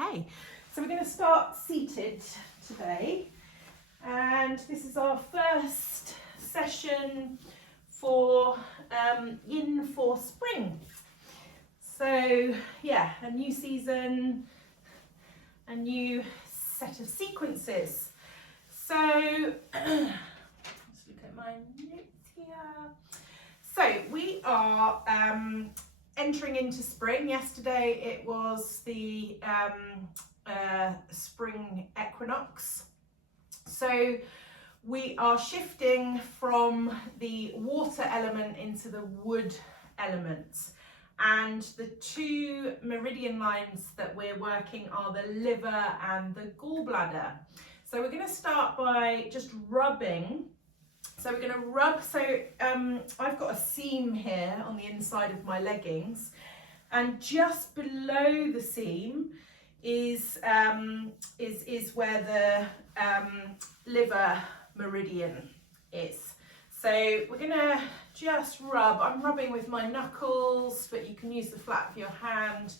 Okay, so we're going to start seated today, and this is our first session for Yin For Spring. So yeah, a new season, a new set of sequences. So let's look at my notes here. So we are entering into spring. Yesterday it was the spring equinox. So we are shifting from the water element into the wood element. And the two meridian lines that we're working are the liver and the gallbladder. So we're going to start by just rubbing. So we're going to rub, I've got a seam here on the inside of my leggings, and just below the seam is where the liver meridian is. So we're going to just rub. I'm rubbing with my knuckles, but you can use the flat of your hand.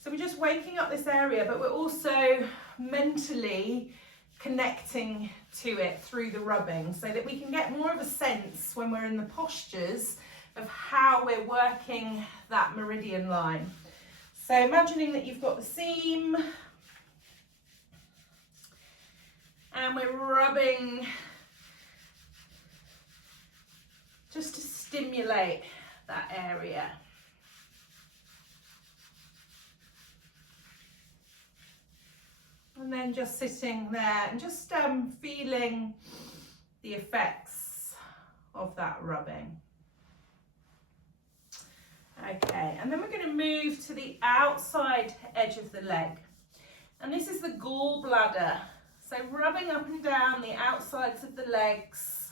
So we're just waking up this area, but we're also mentally connecting to it through the rubbing, so that we can get more of a sense when we're in the postures of how we're working that meridian line. So imagining that you've got the seam and we're rubbing just to stimulate that area. And then just sitting there and just feeling the effects of that rubbing. Okay, and then we're going to move to the outside edge of the leg. And this is the gallbladder. So rubbing up and down the outsides of the legs.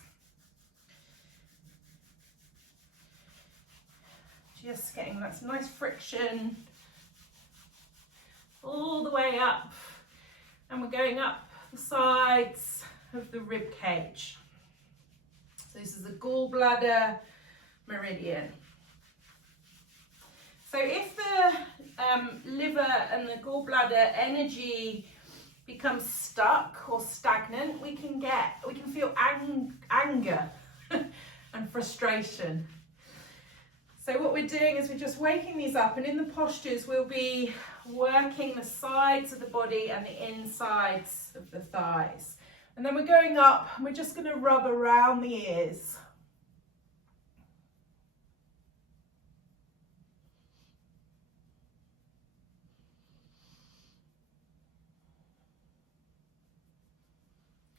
Just getting that nice friction all the way up. And we're going up the sides of the rib cage. So this is the gallbladder meridian. So if the liver and the gallbladder energy becomes stuck or stagnant, we can feel anger and frustration. So what we're doing is we're just waking these up, and in the postures we'll be working the sides of the body and the insides of the thighs. And then we're going up and we're just going to rub around the ears.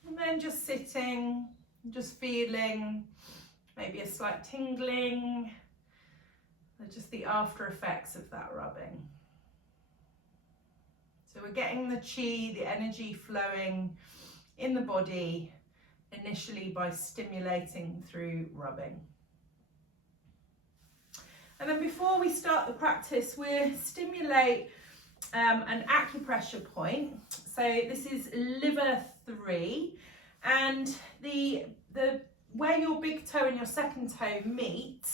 And then just sitting, just feeling maybe a slight tingling, just the after effects of that rubbing. So we're getting the chi, the energy flowing in the body initially by stimulating through rubbing. And then before we start the practice, we'll stimulate an acupressure point. So this is liver 3, and the where your big toe and your second toe meet,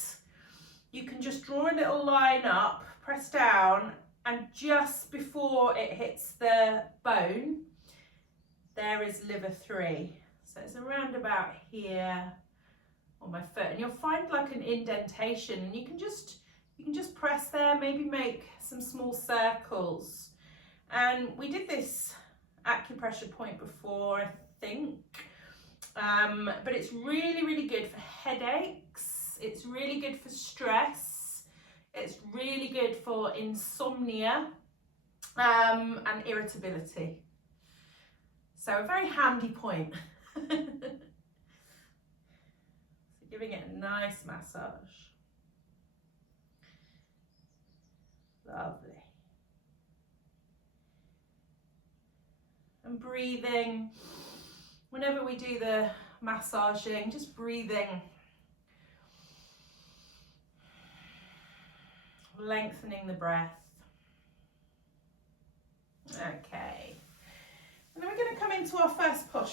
you can just draw a little line up, press down, and just before it hits the bone, there is liver 3. So it's around about here on my foot, and you'll find like an indentation, and you can just press there, maybe make some small circles. And we did this acupressure point before, I think, but it's really, really good for headaches. It's really good for stress. It's really good for insomnia and irritability. So a very handy point. So giving it a nice massage. Lovely. And breathing. Whenever we do the massaging, just breathing. Lengthening the breath. Okay. And then we're going to come into our first posture.